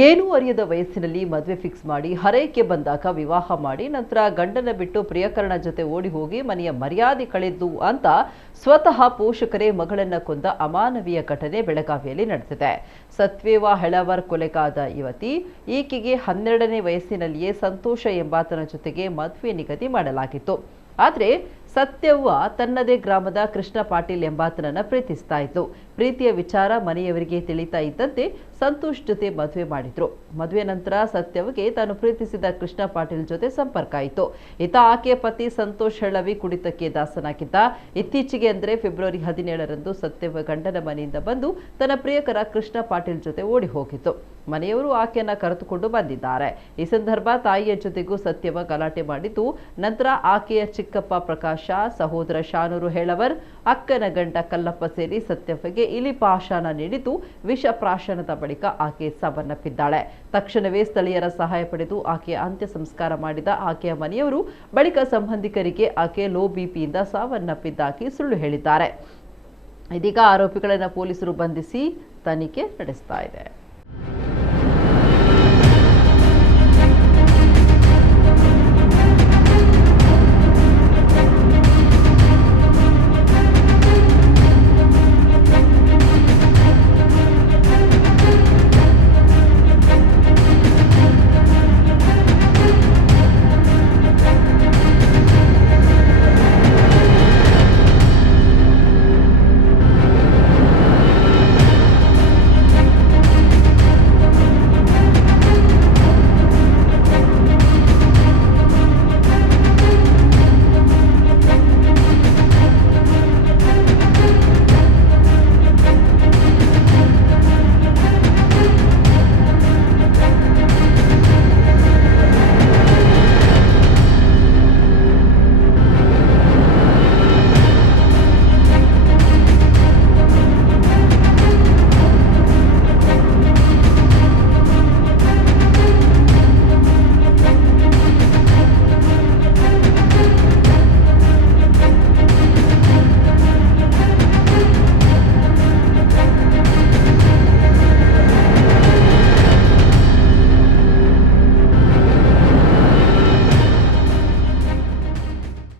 ಏನೂ ಅರಿಯದ ವಯಸ್ಸಿನಲ್ಲಿ ಮದುವೆ ಫಿಕ್ಸ್ ಮಾಡಿ ಹರೈಕೆ ಬಂದಾಗ ವಿವಾಹ ಮಾಡಿ ನಂತರ ಗಂಡನ ಬಿಟ್ಟು ಪ್ರಿಯಕರಣ ಜೊತೆ ಓಡಿ ಹೋಗಿ ಮನೆಯ ಮರ್ಯಾದೆ ಕಳೆದು ಅಂತ ಸ್ವತಃ ಪೋಷಕರೇ ಮಗಳನ್ನ ಕೊಂದ ಅಮಾನವೀಯ ಘಟನೆ ಬೆಳಗಾವಿಯಲ್ಲಿ ನಡೆದಿದೆ. ಸತ್ವೇವ ಹೆಳವರ್ ಕೊಲೆಗಾದ ಯುವತಿ ಈಕೆಗೆ 12ನೇ ವಯಸ್ಸಿನಲ್ಲಿಯೇ ಸಂತೋಷ ಎಂಬಾತನ ಜೊತೆಗೆ ಮದುವೆ ನಿಗದಿ ಮಾಡಲಾಗಿತ್ತು. ಆದರೆ ಸತ್ಯವ್ವ ತನ್ನದೇ ಗ್ರಾಮದ ಕೃಷ್ಣ ಪಾಟೀಲ್ ಎಂಬಾತನನ್ನ ಪ್ರೀತಿಸ್ತಾ ಇದ್ಲು. ಪ್ರೀತಿಯ ವಿಚಾರ ಮನೆಯವರಿಗೆ ತಿಳಿತಾ ಇದ್ದಂತೆ ಸಂತೋಷ್ ಜೊತೆ ಮದುವೆ ಮಾಡಿದ್ರು. ಮದುವೆ ನಂತರ ಸತ್ಯವ್ವಗೆ ತಾನು ಪ್ರೀತಿಸಿದ ಕೃಷ್ಣ ಪಾಟೀಲ್ ಜೊತೆ ಸಂಪರ್ಕ ಆಯಿತು. ಈತ ಆಕೆಯ ಪತಿ ಸಂತೋಷ್ ಹೆಳವಿ ಕುಡಿತಕ್ಕೆ ದಾಸನಾಗಿದ್ದ. ಇತ್ತೀಚೆಗೆ ಅಂದರೆ ಫೆಬ್ರವರಿ 17ರಂದು ಸತ್ಯವ್ವ ಗಂಡನ ಮನೆಯಿಂದ ಬಂದು ತನ್ನ ಪ್ರಿಯಕರ ಕೃಷ್ಣ ಪಾಟೀಲ್ ಜೊತೆ ಓಡಿ ಹೋಗಿತ್ತು. ಮನೆಯವರು ಆಕೆಯನ್ನ ಕರೆದುಕೊಂಡು ಬಂದಿದ್ದಾರೆ. ಈ ಸಂದರ್ಭ ತಾಯಿಯ ಜೊತೆಗೂ ಸತ್ಯವ್ವ ಗಲಾಟೆ ಮಾಡಿದ್ದು, ನಂತರ ಆಕೆಯ ಚಿಕ್ಕಪ್ಪ ಪ್ರಕಾಶ, ಸಹೋದರ ಶಾನೂರು ಹೆಳವರ್, ಅಕ್ಕನ ಗಂಡ ಕಲ್ಲಪ್ಪ ಸೇರಿ ಸತ್ಯವ್ವಗೆ ಇಲಿಪಾಶಾನ ನೀಡಿದ್ದು, ವಿಷ ಪ್ರಾಶನದ ಬಳಿಕ ಆಕೆ ಸಾವನ್ನಪ್ಪಿದ್ದಾಳೆ. ತಕ್ಷಣವೇ ಸ್ಥಳೀಯರ ಸಹಾಯ ಪಡೆದು ಆಕೆಯ ಅಂತ್ಯ ಸಂಸ್ಕಾರ ಮಾಡಿದ ಆಕೆಯ ಮನೆಯವರು ಬಳಿಕ ಸಂಬಂಧಿಕರಿಗೆ ಆಕೆ ಲೋ ಬಿಪಿಯಿಂದ ಸಾವನ್ನಪ್ಪಿದ್ದಾಗಿ ಸುಳ್ಳು ಹೇಳಿದ್ದಾರೆ. ಇದೀಗ ಆರೋಪಿಗಳನ್ನು ಪೊಲೀಸರು ಬಂಧಿಸಿ ತನಿಖೆ ನಡೆಸ್ತಾ ಇದೆ.